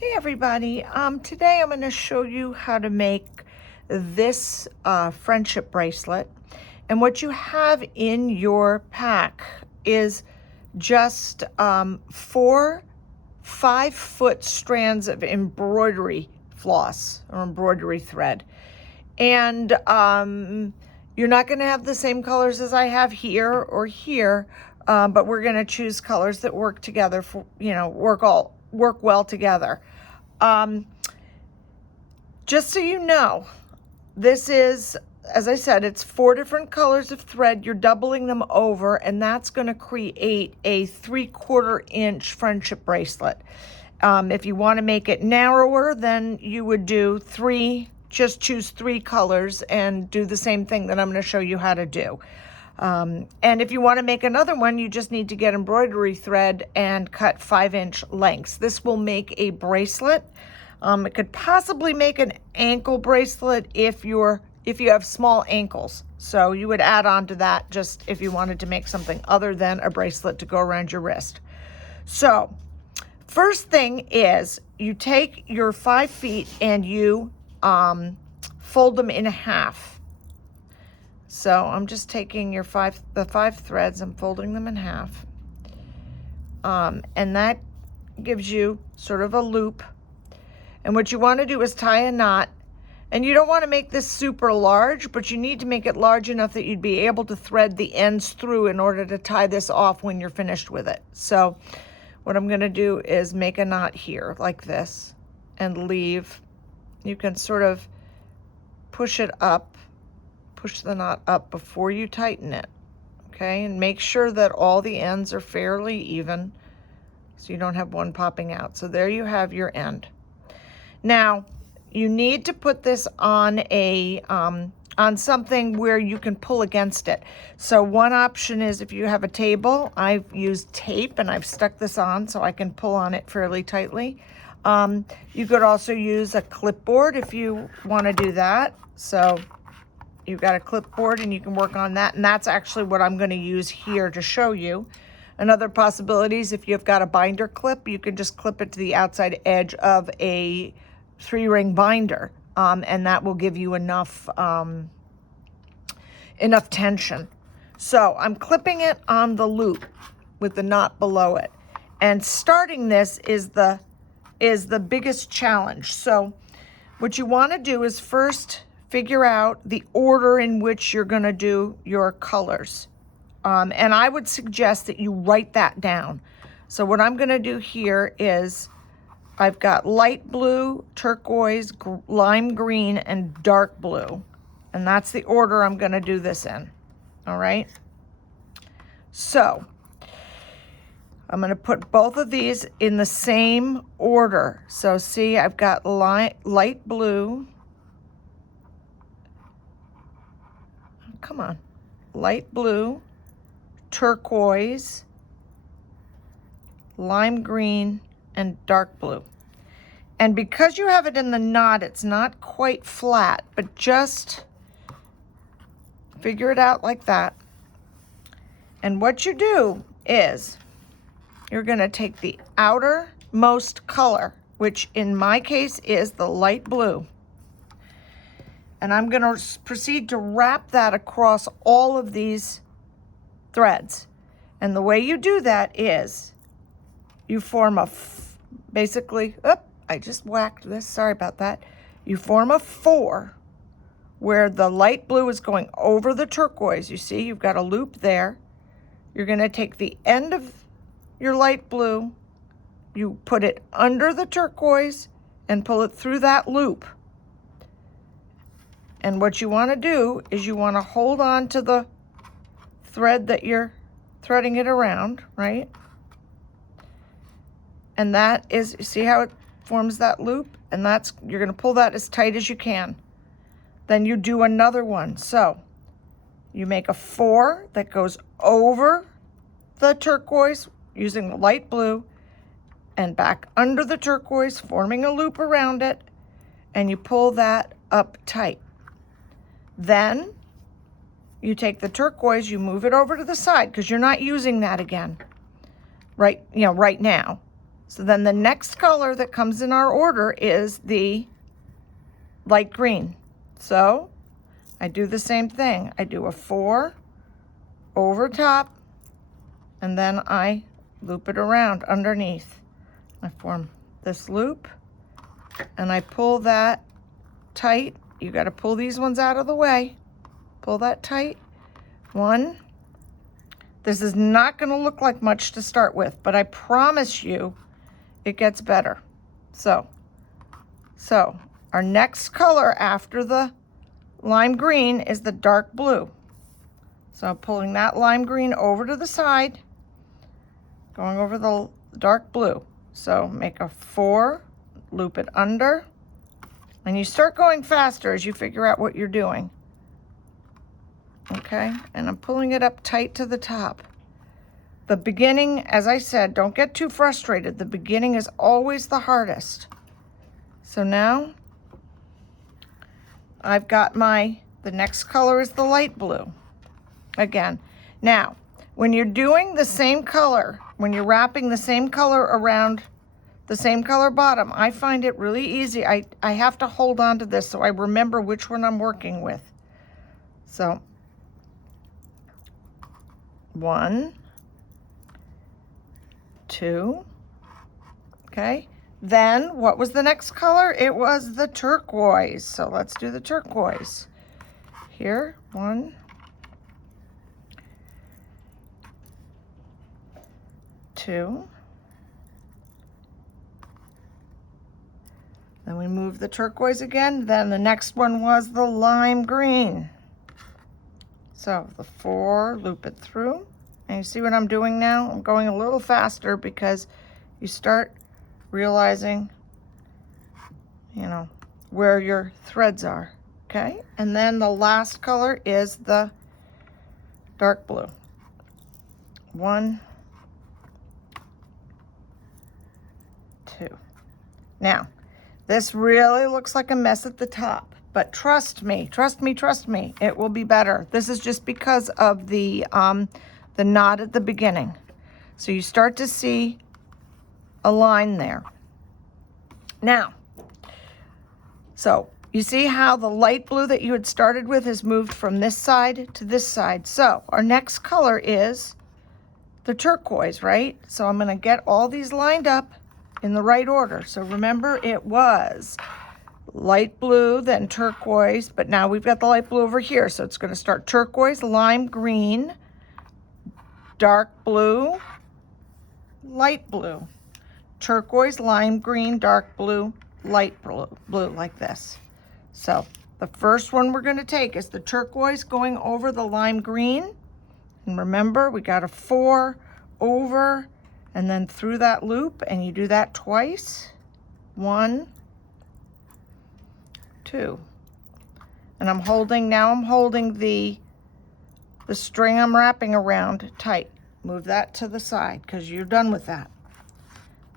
Hey everybody, today I'm going to show you how to make this friendship bracelet. And what you have in your pack is just 4 5-foot strands of embroidery floss or embroidery thread. And you're not going to have the same colors as I have here or here, but we're going to choose colors that work together for, work well together. Just so you know, this is, as I said, it's 4 different colors of thread. You're doubling them over, and that's going to create a 3/4 inch friendship bracelet. If you want to make it narrower, then you would do 3, just choose 3 colors and do the same thing that I'm going to show you how to do. And if you want to make another one, you just need to get embroidery thread and cut 5-inch lengths. This will make a bracelet. It could possibly make an ankle bracelet if you have small ankles. So you would add on to that just if you wanted to make something other than a bracelet to go around your wrist. So first thing is you take your 5 feet and you fold them in half. So I'm just taking the 5 threads and folding them in half. And that gives you sort of a loop. And what you want to do is tie a knot. And you don't want to make this super large, but you need to make it large enough that you'd be able to thread the ends through in order to tie this off when you're finished with it. So what I'm going to do is make a knot here like this and leave. You can sort of push the knot up before you tighten it, okay? And make sure that all the ends are fairly even so you don't have one popping out. So there you have your end. Now, you need to put this on on something where you can pull against it. So one option is if you have a table. I've used tape and I've stuck this on so I can pull on it fairly tightly. You could also use a clipboard if you want to do that. So you've got a clipboard and you can work on that, and that's actually what I'm going to use here to show you. Another possibility is if you've got a binder clip, you can just clip it to the outside edge of a 3-ring binder, and that will give you enough tension. So I'm clipping it on the loop with the knot below it, and starting this is the biggest challenge. So what you want to do is first figure out the order in which you're going to do your colors. And I would suggest that you write that down. So what I'm going to do here is I've got light blue, turquoise, lime green, and dark blue. And that's the order I'm going to do this in. All right. So I'm going to put both of these in the same order. So see, I've got light blue. Come on. Light blue, turquoise, lime green, and dark blue. And because you have it in the knot, it's not quite flat, but just figure it out like that. And what you do is you're going to take the outermost color, which in my case is the light blue. And I'm going to proceed to wrap that across all of these threads. And the way you do that is you form I just whacked this, sorry about that. You form a 4 where the light blue is going over the turquoise. You see, you've got a loop there. You're going to take the end of your light blue, you put it under the turquoise and pull it through that loop. And what you want to do is you want to hold on to the thread that you're threading it around, right? And that is, see how it forms that loop? And you're going to pull that as tight as you can. Then you do another one. So you make a 4 that goes over the turquoise using the light blue and back under the turquoise, forming a loop around it, and you pull that up tight. Then you take the turquoise, you move it over to the side because you're not using that again right now. So then the next color that comes in our order is the light green. So I do the same thing. I do a 4 over top, and then I loop it around underneath. I form this loop, and I pull that tight. You got to pull these ones out of the way. Pull that tight. 1. This is not going to look like much to start with, but I promise you it gets better. So our next color after the lime green is the dark blue. So I'm pulling that lime green over to the side, going over the dark blue. So make a 4, loop it under, and you start going faster as you figure out what you're doing. Okay, and I'm pulling it up tight to the top. The beginning, as I said, don't get too frustrated. The beginning is always the hardest. So now I've got the next color is the light blue. Again, now, when you're doing the same color, when you're wrapping the same color around the same color bottom, I find it really easy. I have to hold on to this so I remember which one I'm working with. So 1, 2, okay. Then what was the next color? It was the turquoise. So let's do the turquoise. Here, 1, 2. Then we move the turquoise again. Then the next one was the lime green. So the 4, loop it through. And you see what I'm doing now? I'm going a little faster because you start realizing, you know, where your threads are, okay? And then the last color is the dark blue. 1, 2. Now, this really looks like a mess at the top, but trust me, it will be better. This is just because of the knot at the beginning. So you start to see a line there. Now, so you see how the light blue that you had started with has moved from this side to this side. So our next color is the turquoise, right? So I'm going to get all these lined up in the right order. So remember, it was light blue, then turquoise, but now we've got the light blue over here. So it's going to start turquoise, lime green, dark blue, light blue, turquoise, lime green, dark blue, light blue, like this. So the first one we're going to take is the turquoise going over the lime green. And remember, we got a 4 over and then through that loop, and you do that twice. 1, 2. And I'm holding the string I'm wrapping around tight. Move that to the side because you're done with that.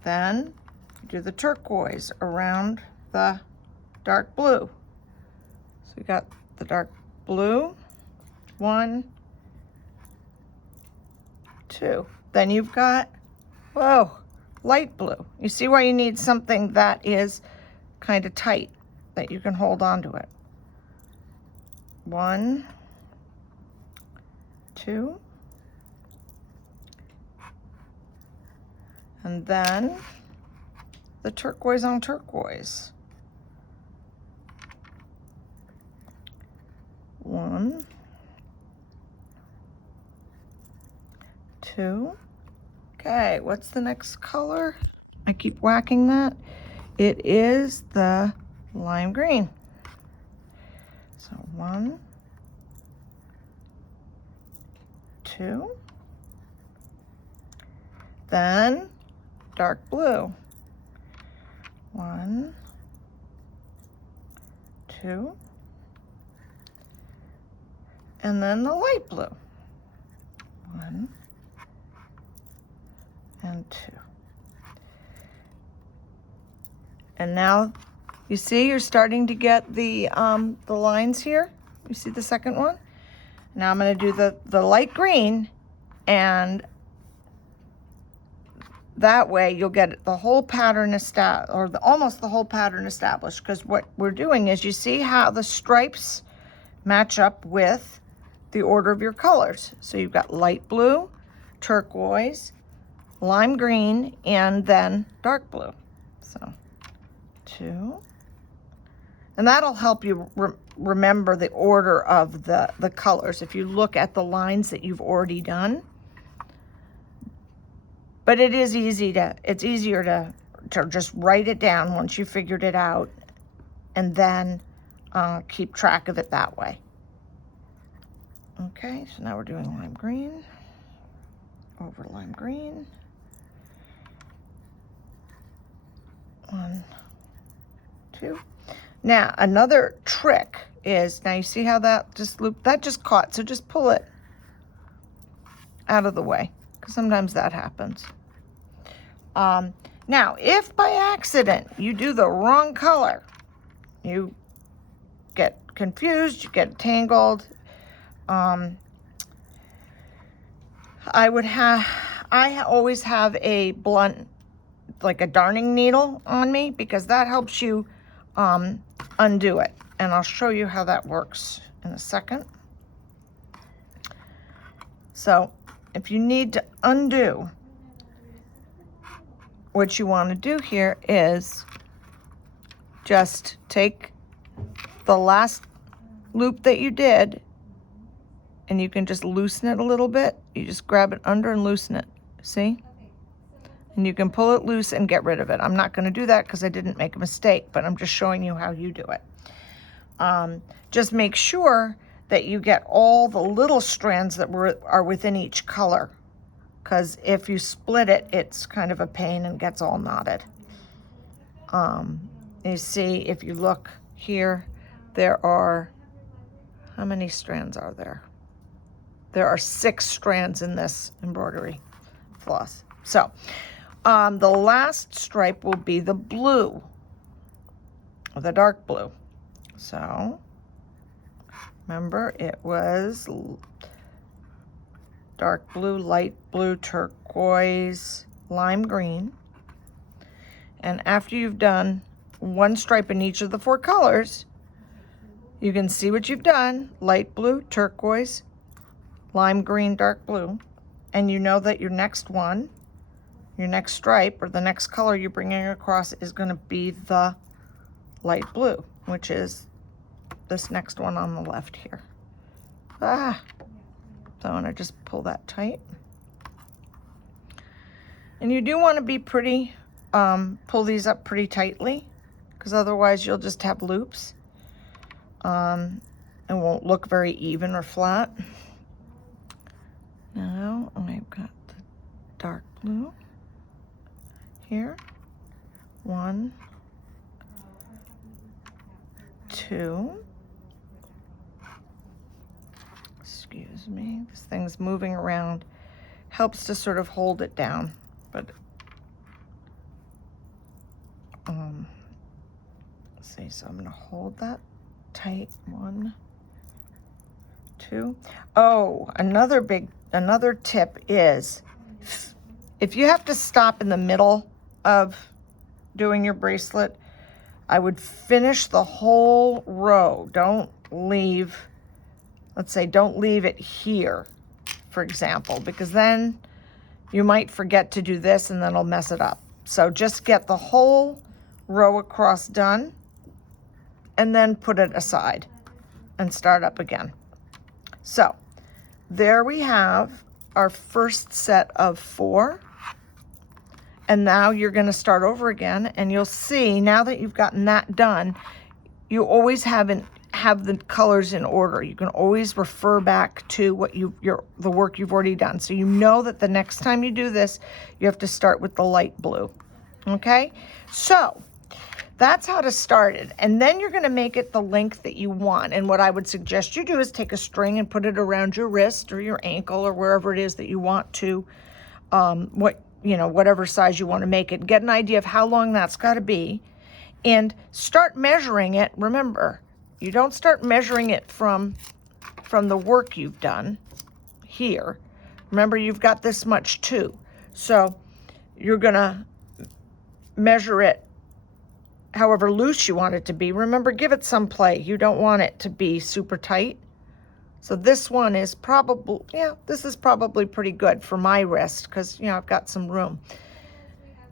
Then do the turquoise around the dark blue. So we got the dark blue, 1, 2. Then you've got, whoa, light blue. You see why you need something that is kind of tight, that you can hold on to it. 1, 2. And then the turquoise on turquoise. 1, 2. Okay, what's the next color? I keep whacking that. It is the lime green. So 1, 2. Then dark blue. 1, 2. And then the light blue. 1 and 2. And now you see you're starting to get the lines here. You see the second one? Now I'm going to do the light green and that way you'll get the whole pattern established, or almost the whole pattern established, because what we're doing is, you see how the stripes match up with the order of your colors. So you've got light blue, turquoise, lime green, and then dark blue. So 2. And that'll help you remember the order of the colors if you look at the lines that you've already done. But it is it's easier to just write it down once you figured it out, and then keep track of it that way. Okay, so now we're doing lime green over lime green. 1, 2. Now, another trick is, now you see how that just looped, that just caught, so just pull it out of the way, because sometimes that happens. Now, if by accident you do the wrong color, you get confused, you get tangled, I always have a blunt, like a darning needle on me, because that helps you undo it. And I'll show you how that works in a second. So if you need to undo, what you want to do here is just take the last loop that you did, and you can just loosen it a little bit. You just grab it under and loosen it, see? And you can pull it loose and get rid of it. I'm not going to do that because I didn't make a mistake, but I'm just showing you how you do it. Just make sure that you get all the little strands that are within each color, because if you split it, it's kind of a pain and gets all knotted. You see, if you look here, there are, how many strands are there? There are 6 strands in this embroidery floss. So the last stripe will be the blue, or the dark blue. So remember, it was dark blue, light blue, turquoise, lime green. And after you've done 1 stripe in each of the 4 colors, you can see what you've done: light blue, turquoise, lime green, dark blue. And you know that your next one, your next stripe, or the next color you're bringing across, is going to be the light blue, which is this next one on the left here. So I'm going to just pull that tight. And you do want to be pretty, pull these up pretty tightly, because otherwise you'll just have loops. And won't look very even or flat. Now I've got the dark blue here. 1, 2. Excuse me, this thing's moving around. Helps to sort of hold it down, but let's see. So I'm going to hold that tight. 1, 2. Oh, another tip is, if you have to stop in the middle of doing your bracelet, I would finish the whole row. Don't leave, let's say, don't leave it here, for example, because then you might forget to do this and then it'll mess it up. So just get the whole row across done, and then put it aside and start up again. So there we have our first set of 4. And now you're going to start over again, and you'll see, now that you've gotten that done, you always have the colors in order. You can always refer back to what the work you've already done. So you know that the next time you do this, you have to start with the light blue. Okay? So that's how to start it. And then you're going to make it the length that you want. And what I would suggest you do is take a string and put it around your wrist or your ankle or wherever it is that you want to, whatever size you want to make it. Get an idea of how long that's got to be, and start measuring it. Remember, you don't start measuring it from the work you've done here. Remember, you've got this much too. So you're gonna measure it however loose you want it to be. Remember, give it some play. You don't want it to be super tight. So this one is probably, yeah, this is probably pretty good for my wrist because, you know, I've got some room.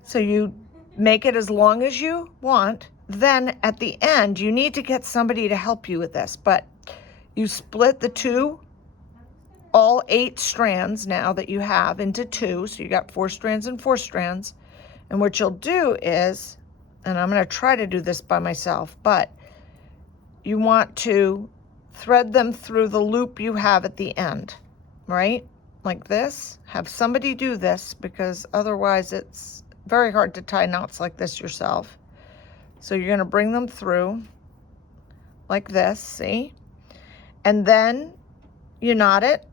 So you make it as long as you want. Then at the end, you need to get somebody to help you with this, but you split the two, all 8 strands now that you have into 2. So you got 4 strands and 4 strands. And what you'll do is, and I'm going to try to do this by myself, but you want to thread them through the loop you have at the end, right? Like this. Have somebody do this because otherwise it's very hard to tie knots like this yourself. So you're going to bring them through like this, see? And then you knot it.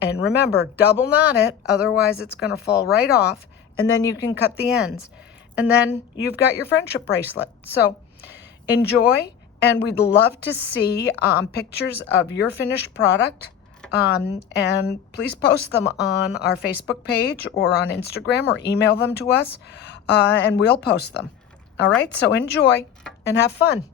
And remember, double knot it, otherwise it's going to fall right off. And then you can cut the ends. And then you've got your friendship bracelet. So enjoy, and we'd love to see pictures of your finished product. And please post them on our Facebook page or on Instagram or email them to us, and we'll post them. All right, so enjoy and have fun.